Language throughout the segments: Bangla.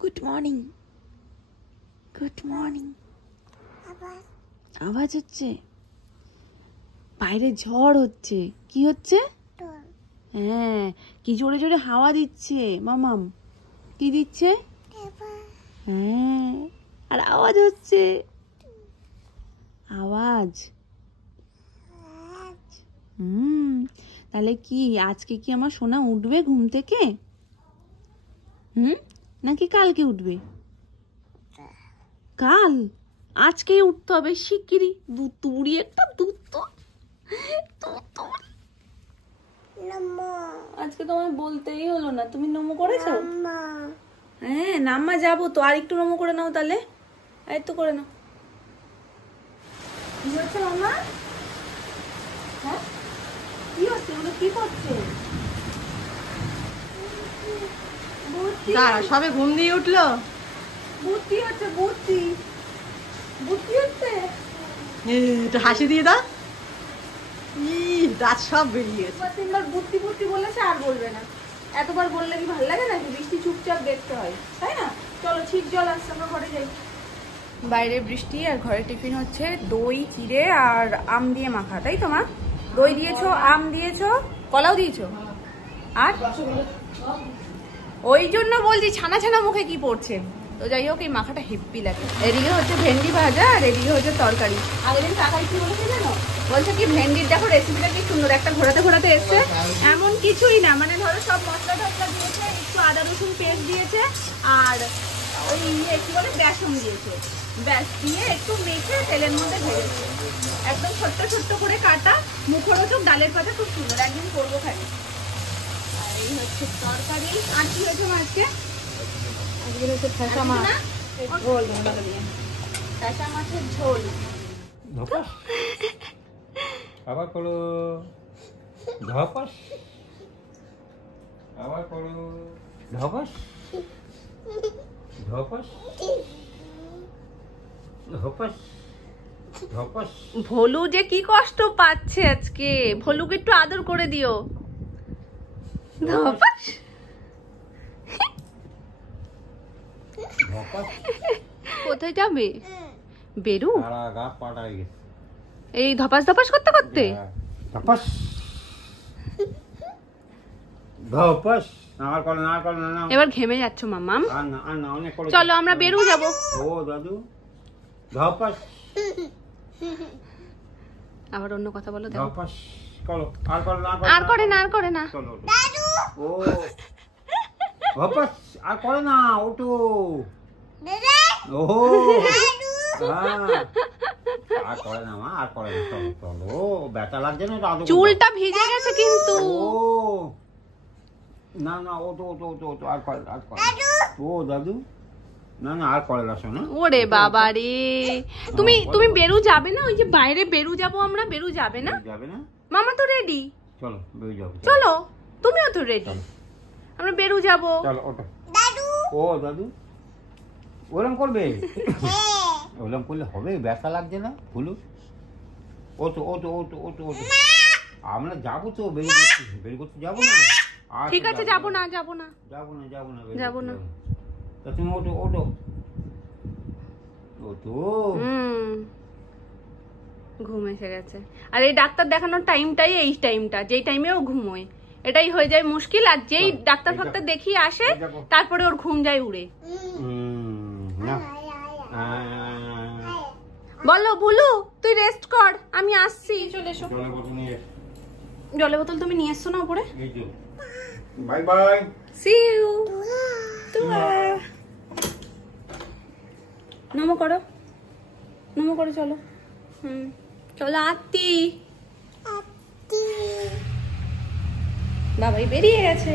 Good morning. Good morning. আওয়াজ হচ্ছে, বাইরে ঝড় হচ্ছে। কি হচ্ছে? হ্যাঁ, কি জোরে জোরে হাওয়া দিচ্ছে মামাম। কি দিচ্ছে? হ্যাঁ, আর আওয়াজ হচ্ছে। আওয়াজ। তাহলে কি আজকে কি আমার সোনা উঠবে ঘুম থেকে? নাকি কালকে উঠবে? কাল। আজকে উঠতে হবে শিগগিরই। তুড়ি একটা দুধ তো। আজকে তোমায় বলতেই হলো না, তুমি নমো করেছো? হ্যাঁ নাম্মা যাবো তো, আর একটু নমো করে নাও তাহলে। এই তো করে নাও। কি হচ্ছে মামা? হ্যাঁ কি হচ্ছে? ওগুলো কি করছে? সবে ঘুম দিয়ে উঠলো। বুদ্ধি হচ্ছে, বুদ্ধি বুদ্ধি হচ্ছে। একটু হাসি দিয়ে দাও। দাঁত সব বেরিয়ে গেছে। তিনবার বুদ্ধি বুদ্ধি বলেছে, আর বলবে না। এতবার বললে কি ভালো লাগে নাকি? বৃষ্টি চুপচাপ দেখতে হয়, তাই না? চলো ছিট জল আসছে, আমরা ঘরে যাই। বাইরে বৃষ্টি আর ঘরে টিফিন হচ্ছে দই চিড়ে আর আম দিয়ে মাখা, তাই তো মা? দই দিয়েছো, আম দিয়েছো, কলাও দিয়েছো। আর ওই জন্য বলছি ছানা ছানা মুখে কি পড়ছে। তো যাই হোক, এই মাখাটা হেব্বি লাগে। এদিকে হচ্ছে ভেন্ডি ভাজা আর এদিকে হচ্ছে তরকারি। আগের দিন কাকাই কি বলেছে জানো? বলছে কি ভেন্ডির দেখো রেসিপিটা কি সুন্দর, একটা ঘোরাতে ঘোরাতে এসছে। এমন কিছুই না, মানে ধরো সব মশলা টসলা দিয়েছে, একটু আদা রসুন পেস্ট দিয়েছে আর ওই কি বলে বেসন দিয়েছে, ব্যাস দিয়ে একটু মেখে তেলের মধ্যে ভেজেছে। একদম ছোট্ট ছোট্ট করে কাটা, মুখরোচক ডালের পাতা, খুব সুন্দর। একদিন করবো খালি। আর এই হচ্ছে তরকারি। আর কি হয়েছে আজকে? আজকে হচ্ছে ঠেসা মাছ ঝোল, ঠেসা মাছের ঝোল। আবার করো, ধপাস আবার করো, ধপাস ধপাস ধপাস ধপাস। ভোলু যে কি কষ্ট পাচ্ছে আজকে, ভোলুকে একটু আদর করে দিও। ধপাস ধপাস। কোথায় যাবে? বেরু সারা গা পাটাই গেছে এই ধপাস ধপাস করতে করতে। ধপাস ধপাস। আর করো না, আর করো না। এবার ঘেমে যাচ্ছ মামাম। আর না, আর না, অনেক করো। চলো আমরা বেরু যাবো। ও দাদু ধপাস। আবার অন্য কথা বলো। দেখো ধপাস করো, আর করো না, আর করে না, আর করে না। চলো দাদু। ও ধপাস আর করে না, ওঠো। ও আর করে না মা, আর করে না। চলো চলো, ব্যথা লাগছে না? দাদু চুলটা ভিজে গেছে কিন্তু। ও না না, ওটো ওটো ওটো ওটো, আর করে, আর করে। ও দাদু না না, আর করে না শোনা। ওরে বাবা রে, তুমি তুমি বেরু যাবে না? ওই যে বাইরে বেরু যাবো আমরা, বেরু যাবে না? যাবে না? মামা তো রেডি। চলো বেরো যাবো। চলো, তুমিও তো রেডি। আমরা বেরু যাবো। চলো ওটো দাদু। ও দাদু ওরম করবে? ওরম করলে হবে? ব্যথা লাগছে না? ভুলু ওটো ওটো ওটো ওটো ওটো। আমরা যাবো তো, বের করতে যাবো না? ঠিক আছে, যাবো না, যাবো না, যাবো না, যাবো না, যাবো না। তা তুমি ওটো ওটো ওটো। ঘুম এসে গেছে। আর এই ডাক্তার দেখানোর টাইমটাই এই টাইমটা, যেই টাইমে ও ঘুমোয়। এটাই হয়ে যায় মুশকিল। আর যেই ডাক্তার ফাক্তার দেখিয়ে আসে, তারপরে ওর ঘুম যায় উড়ে। বলো ভুলু তুই রেস্ট কর, আমি আসছি। চলে এসো। জলের বোতল তুমি নিয়ে এসছো না উপরে? Bye bye, see you. নমো করো, নমো করো। চলো চলো আত্তি। বাবাই বেরিয়ে গেছে।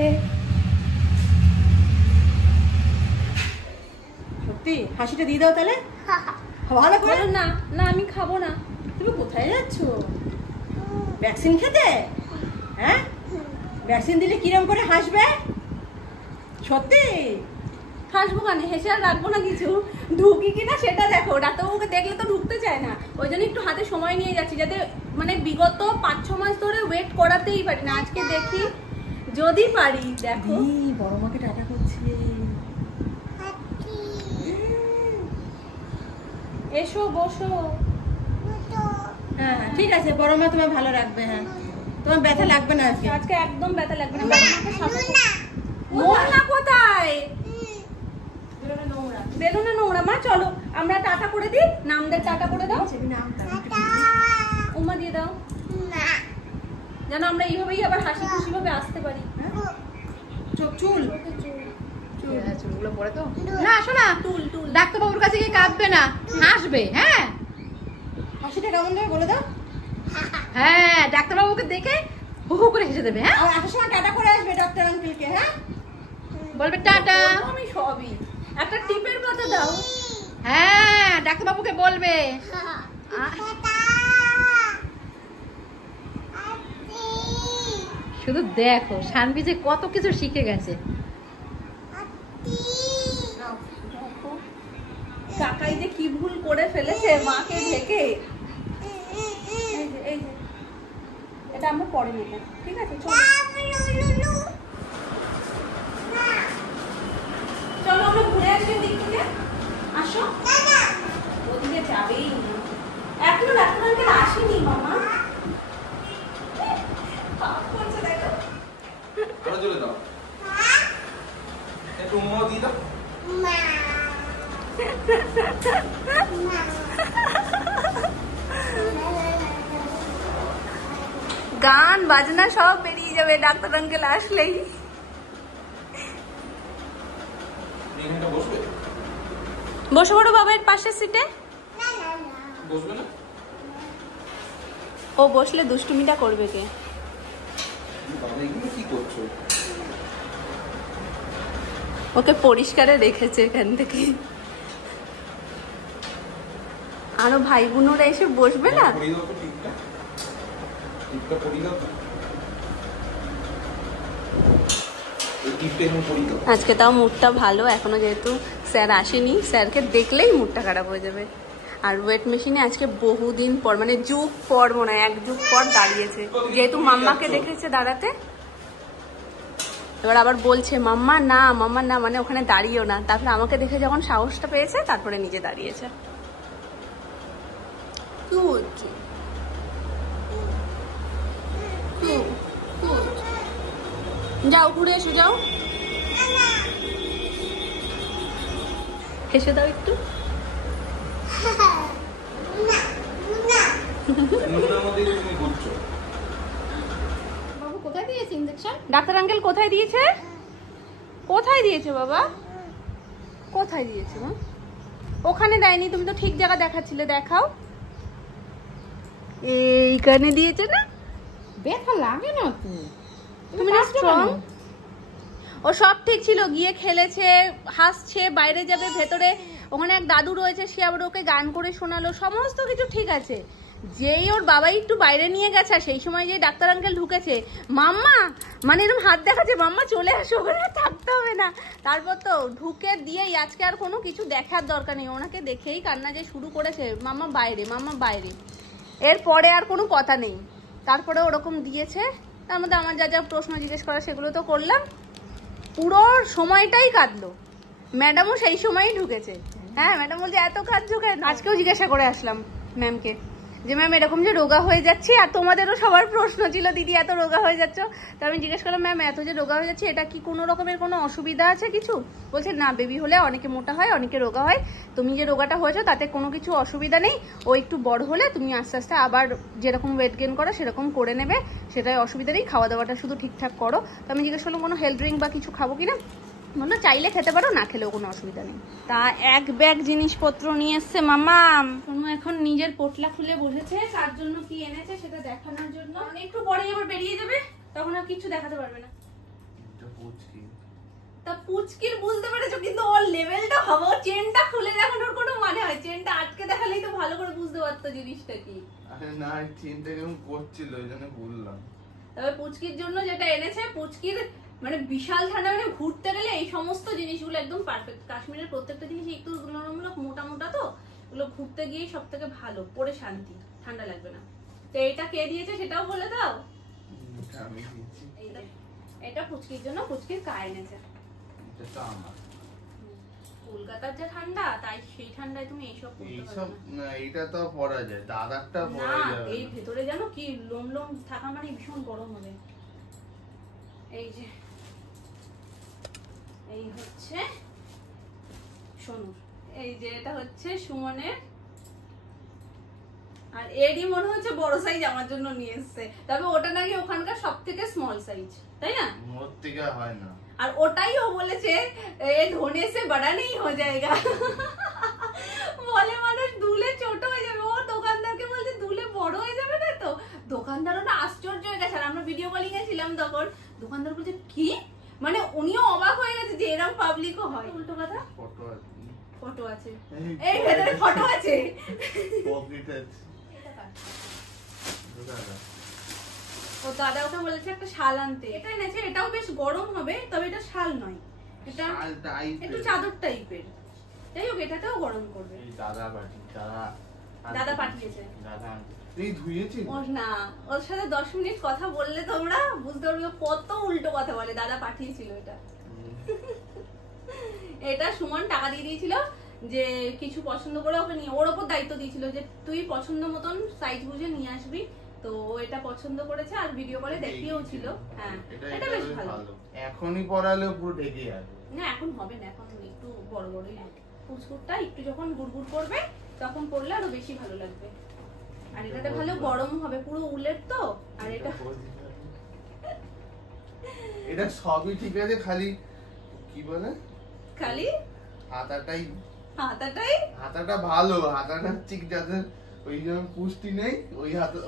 সত্যি হাসিটা দিয়ে দাও তাহলে। ভালো করে না না, আমি খাবো না। তুমি কোথায় যাচ্ছ? ভ্যাকসিন খেতে? হ্যাঁ, ভ্যাকসিন দিলে কিরম করে হাসবে? সত্যি হাসবো কেন? হেসে আর রাখবো না কিছু। ঢুকি কিনা সেটা দেখো। ডাক্তারবাবুকে দেখলে তো ঢুকতে চায় না, ওই জন্য একটু হাতে সময় নিয়ে যাচ্ছি, যাতে মানে বিগত 5-6 মাস ধরে ওয়েট করাতেই পারি না। আজকে দেখি যদি পারি। দেখো বড় মাকে টাটা করছে। এসো বসো। হ্যাঁ ঠিক আছে, বড় মা তোমার ভালো রাখবে। হ্যাঁ তোমার ব্যথা লাগবে না আজকে। আজকে একদম ব্যথা লাগবে না। নোংরা কোথায়? বেলুনে নোংরা। মা চলো আমরা টাটা করে দিই, নামদের টাটা করে দাও। উমা দিয়ে দাও যেন আমরা এইভাবেই আবার হাসি খুশি ভাবে আসতে পারি। চুল চুলগুলো পরে তো না। আসো না, ডাক্তারবাবুর কাছে গিয়ে কাঁদবে না, হাসবে। হ্যাঁ হাসিটা কেমন দেবে বলে দাও। হ্যাঁ ডাক্তারবাবুকে দেখে হু হু করে হেসে দেবে। হ্যাঁ আর আসার সময় টাটা করে আসবে ডক্টর আঙ্কেলকে। হ্যাঁ বলবে টাটা। আমি সবই একটা টিপের মতো দাও। হ্যাঁ ডাক্তারবাবুকে বলবে। শুধু দেখো শানভি যে কত কিছু শিখে গেছে। কাকাই যে কি ভুল করে ফেলেছে মাকে ঢেকে। এই যে এটা আমরা পরে নেব, ঠিক আছে? চলো আমরা ঘুরে আসি দিক থেকে। আসো। ওদিকে যাবেই না, এখনো ডাক্তার আঙ্কেল আসেনি মামা। চলে দাও একটু উম্মাও দিয়ে দাও। গান বাজনা সব বেরিয়ে যাবে ডাক্তার আঙ্কেল আসলেই। বসবে বসে পড়ো বাবার পাশের সিটে। বসবে না? ও বসলে দুষ্টুমিটা করবে কে? বাবা এগুলো কি করছো? ওকে পরিষ্কারে রেখেছে এখান থেকে। আরো ভাই বোনরা এসে বসবে না। পরিয়ে দাও তো টিপটা, টিপটা পরিয়ে দাও তো। এই টিপটা এখন পরিয়ে দাও। আজকে তাও মুডটা ভালো, এখনো যেহেতু স্যার আসেনি। স্যারকে দেখলেই মুডটা খারাপ হয়ে যাবে। আর ওয়েট মেশিনে আজকে বহুদিন পর, মানে যুগ পর, মনে হয় 1 যুগ পর দাঁড়িয়েছে, যেহেতু মাম্মাকে দেখেছে দাঁড়াতে। এবার আবার বলছে মাম্মা না, মাম্মা না, মানে ওখানে দাঁড়িয়েও না। তারপরে আমাকে দেখে যখন সাহসটা পেয়েছে তারপরে নিজে দাঁড়িয়েছে। যাও ঘুরে এসো, যাও হেসে দাও একটু। নোংরার মধ্যে তুমি ঘুরছো। বাবু কোথায় দিয়েছে ইনজেকশন? ডাক্তার আঙ্কেল কোথায় দিয়েছে? কোথায় দিয়েছে বাবা? কোথায় দিয়েছে? ওখানে দেয়নি, তুমি তো ঠিক জায়গা দেখাচ্ছিলে। দেখাও। এইখানে দিয়েছে না? ব্যথা লাগে না তো, তুমি না স্ট্রং। ও সব ঠিক ছিল, গিয়ে খেলেছে, হাসছে, বাইরে যাবে, ভেতরে ওখানে এক দাদু রয়েছে, সে আবার ওকে গান করে শোনালো, সমস্ত কিছু ঠিক আছে। যেই ওর বাবাই একটু বাইরে নিয়ে গেছে, সেই সময় যে ডাক্তার আঙ্কেল ঢুকেছে, মাম্মা মানে এরকম হাত দেখাচ্ছে, মাম্মা চলে আসো, ওখানে থাকতে হবে না। তারপর তো ঢুকে দিয়েই আজকে আর কোনো কিছু দেখার দরকার নেই, ওনাকে দেখেই কান্না যে শুরু করেছে, মাম্মা বাইরে, মাম্মা বাইরে। এরপরে আর কোনো কথা নেই। তারপরে ওরকম দিয়েছে, তার মধ্যে আমার যা যা প্রশ্ন জিজ্ঞেস করা সেগুলো তো করলাম। পুরো সময়টাই কাঁদলো। ম্যাডামও সেই সময়ই ঢুকেছে। হ্যাঁ ম্যাডাম বলছে এত কাঁদছো কেন? আজকেও জিজ্ঞাসা করে আসলাম ম্যামকে যে ম্যাম এরকম যে রোগা হয়ে যাচ্ছি, আর তোমাদেরও সবার প্রশ্ন ছিল দিদি এত রোগা হয়ে যাচ্ছ। তো আমি জিজ্ঞেস করলাম ম্যাম এত যে রোগা হয়ে যাচ্ছে, এটা কি কোনো রকমের কোনো অসুবিধা আছে কিছু? বলছে না, বেবি হলে অনেকে মোটা হয়, অনেকে রোগা হয়, তুমি যে রোগাটা হয়েছো তাতে কোনো কিছু অসুবিধা নেই। ও একটু বড় হলে তুমি আস্তে আস্তে আবার যেরকম ওয়েট গেন করো সেরকম করে নেবে, সেটাই অসুবিধা নেই, খাওয়া দাওয়াটা শুধু ঠিকঠাক করো। তো আমি জিজ্ঞেস করলাম কোনো হেলথ ড্রিঙ্ক বা কিছু খাবো কিনা, বললো চাইলে খেতে পারো, না খেলেও কোনো অসুবিধা নেই। তা এক ব্যাগ জিনিসপত্র নিয়ে এসছে মামা। এখন নিজের পোটলা খুলে বসেছে, তার জন্য কি এনেছে সেটা দেখানোর জন্য। একটু পরেই আবার বেরিয়ে যাবে, তখন আর কিছু দেখাতে পারবে না। তা পুচকির বুঝতে পেরেছো, কিন্তু ওর লেভেলটা ভাবো, চেনটা খুলে দেখানোর কোনো মানে হয়? চেনটা আটকে দেখালেই তো ভালো করে বুঝতে পারতো জিনিসটা কি। আরে না, চিন্তা কেমন করছিল ওই জন্য বললাম। তবে পুচকির জন্য যেটা এনেছে, পুচকির মানে বিশাল ঠান্ডা, মানে ঘুরতে গেলে এই সমস্ত জিনিসগুলো একদম পারফেক্ট। কাশ্মীরের প্রত্যেকটা জিনিস একটু তুলনামূলক মোটা মোটা, তো এগুলো ঘুরতে গিয়ে সব থেকে ভালো, পরে শান্তি, ঠান্ডা লাগবে না। তো এটা কে দিয়েছে সেটাও বলে দাও। আমি দিয়েছি। এটা পুচকির জন্য, পুচকির কা এনেছে। এটা আমার। ফুল গাছ কলকাতার যা ঠান্ডা, তাই সেই ঠান্ডায় তুমি এইসব পরতে এইসব পারবে না। না, এটা তো পরা যায়, দাদারটা না, পরা যাবে এই না। ভেতরে জানো কি লোম লোম থাকা মানে ভীষণ গরম হবে। এই যে এই হচ্ছে সোনুর, এই যে এটা হচ্ছে সুমনের, আর এরই মনে হচ্ছে বড় সাইজ আমার জন্য নিয়ে এসছে, তবে ওটা নাকি ওখানকার সব থেকে স্মল সাইজ, তাই না? মোর থেকে হয় না। আর ওটাই ও বলেছে এ ধোনে সে বড়া নেই হয়ে যায়গা, বলে মানুষ দুলে ছোট হয়ে যাবে, ও দোকানদারকে বলছে দুলে বড় হয়ে যাবে না তো। দোকানদারও না আশ্চর্য হয়ে গেছে, আর আমরা ভিডিও কলিং এ ছিলাম তখন, দোকানদার বলছে কি, মানে উনিও অবাক হয়ে গেছে যে এরকম পাবলিকও হয়। উল্টো কথা, ফটো আছে, ফটো আছে, এই এই ভেতরে ফটো আছে। পকেট আছে। দাদা ও দাদা ওকে বলেছে একটা শাল আনতে, এটা এনেছে, এটাও বেশ গরম হবে, তবে এটা শাল নয়, এটা শাল টাইপের। একটু চাদর টাইপের। যাই হোক এটাতেও গরম করবে। এই দাদা পাঠি, দাদা পাঠিয়েছে। দাদা এই ধুয়েছি। ওর না, ওর সাথে 10 মিনিট কথা বললে তোমরা বুঝতে পারবে কত উল্টো কথা বলে। দাদা পাঠিয়েছিল এটা। এটা সুমন টাকা দিয়ে দিয়েছিল যে কিছু পছন্দ করে ওকে নিয়ে, ওর ওপর দায়িত্ব দিয়েছিল যে তুই পছন্দ মতন সাইজ বুঝে নিয়ে আসবি। তো ও এটা পছন্দ করেছে, আর ভিডিও কলে দেখিয়েও ছিল। হ্যাঁ, এটা বেশ ভালো। এখনই পরালে পুরো ঢেকে যাবে। না এখন হবে না, এখন একটু বড় বড়ই হবে। পুচকুরটা একটু যখন গুড়গুড় করবে তখন পরলে আরো বেশি ভালো লাগবে। আর এটাতে ভালো গরম হবে, পুরো উলের তো। আর এটা সবই ঠিক আছে, খালি কি বলে, খালি হাতাটা ভালো, হাতাটা ঠিক যাদের ওই যেমন পুষ্টি নেই,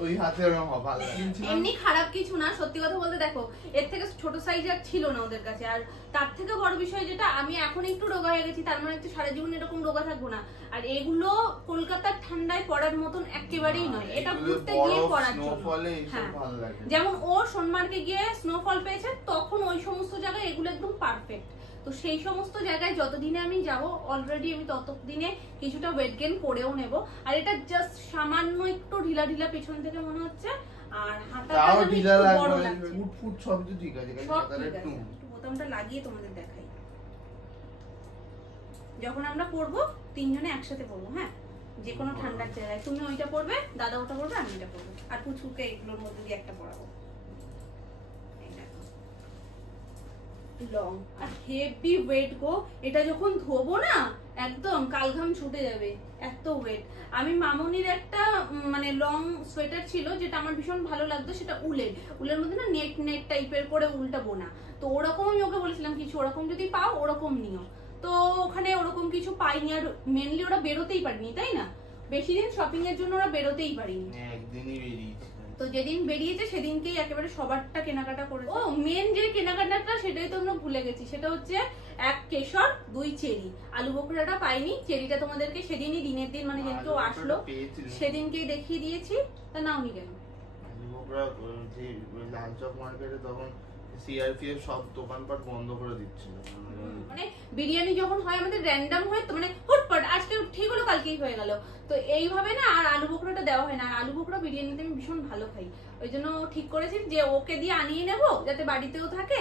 ওই হাতে ওরকম ভালো লাগে। এমনি খারাপ কিছু না, সত্যি কথা বলতে দেখো এর থেকে ছোট সাইজ আর ছিল না ওদের কাছে। আর তার থেকে বড় বিষয় যেটা, আমি এখন একটু রোগা হয়ে গেছি, তার মানে একটু সারা জীবন এরকম রোগা থাকবো না। আর এগুলো কলকাতার ঠান্ডায় পরার মতন একেবারেই নয়, এটা ঘুরতে গিয়ে পরার জন্য। হ্যাঁ, যেমন ও সোনমার্গে গিয়ে স্নোফল পেয়েছে, তখন ওই সমস্ত জায়গায় এগুলো একদম পারফেক্ট। তো সেই সমস্ত জায়গায় যতদিনে আমি যাব, অলরেডি আমি ততদিনে কিছুটা ওয়েট গেইন করেও নেব। আর এটা জাস্ট সামান্য একটু ঢিলা ঢিলা পেছন থেকে মনে হচ্ছে, আর হাতাটা ঢিলা বড় লাগবে, লাগছে। ফুট সব তো ঠিক আছে, সব ঠিক আছে। একটু বোতামটা লাগিয়ে তোমাদের দেখাই। যখন আমরা পরবো তিনজনে একসাথে পরবো, হ্যাঁ, যে কোনো ঠান্ডার জায়গায়। তুমি ওইটা পরবে, দাদা ওটা পরবে, আমি এটা পরবো, আর পুচকুকে এগুলোর মধ্যে দিয়ে একটা পরাবো। লং আর হেভি ওয়েট গো, এটা যখন ধোবো না একদম কালঘাম ছুটে যাবে, এত ওয়েট। আমি মামনির একটা মানে লং সোয়েটার ছিল যেটা আমার ভীষণ ভালো লাগতো, সেটা উলের মধ্যে না নেট নেট টাইপের করে উলটা বোনা। তো ওরকম আমি ওকে বলেছিলাম কিছু ওরকম যদি পাও ওরকম নিও। তো ওখানে ওরকম কিছু পাইনি, আর মেনলি ওরা বেরোতেই পারিনি, তাই না? বেশি দিন শপিং এর জন্য ওরা বেরোতেই পারিনি, একদিনই বেরিয়েছে। তো যেদিন বেরিয়েছে সেদিনকেই একেবারে সবারটা কেনাকাটা করে। ও মেন যে কেনাকাটাটা সেটাই তো আমরা ভুলে গেছি, সেটা হচ্ছে 1 কেশর 2 চেরি। আলু বোখরাটা পাইনি, চেরিটা তোমাদেরকে সেদিনই দিনের দিন মানে যেদিন কেউ আসলো সেদিনকেই দেখিয়ে দিয়েছি। তা নাওনি কেন? আলু বোখরা যে লাল চক মার্কেটে তখন সিআরপিএফ সব দোকানপাট বন্ধ করে দিচ্ছিল। মানে বিরিয়ানি যখন হয় আমাদের র্যান্ডম হয়, তো মানে হুটপাট আজকে ঠিক হলো কালকেই হয়ে গেল, তো এইভাবে না। আর আলু বোখরাটা দেওয়া হয় না, আর আলু বোখরা বিরিয়ানিতে আমি ভীষণ ভালো খাই, ওই জন্য ঠিক করেছি যে ওকে দিয়ে আনিয়ে নেবো, যাতে বাড়িতেও থাকে,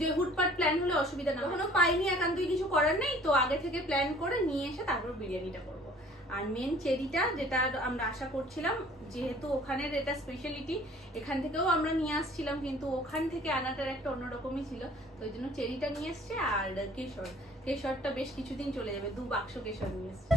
যে হুটপাট প্ল্যান হলে অসুবিধা না। কখনো পাইনি, একান্তই কিছু করার নেই, তো আগে থেকে প্ল্যান করে নিয়ে এসে তারপর বিরিয়ানিটা করবো। আর মেন চেরিটা যেটা আমরা আশা করছিলাম, যেহেতু ওখানের এটা স্পেশালিটি, এখান থেকেও আমরা নিয়ে আসছিলাম, কিন্তু ওখান থেকে আনাটার একটা অন্যরকমই ছিল, তো ওই জন্য চেরিটা নিয়ে এসছে। আর কেশরটা বেশ কিছুদিন চলে যাবে, 2 বাক্স কেশর নিয়ে এসছে।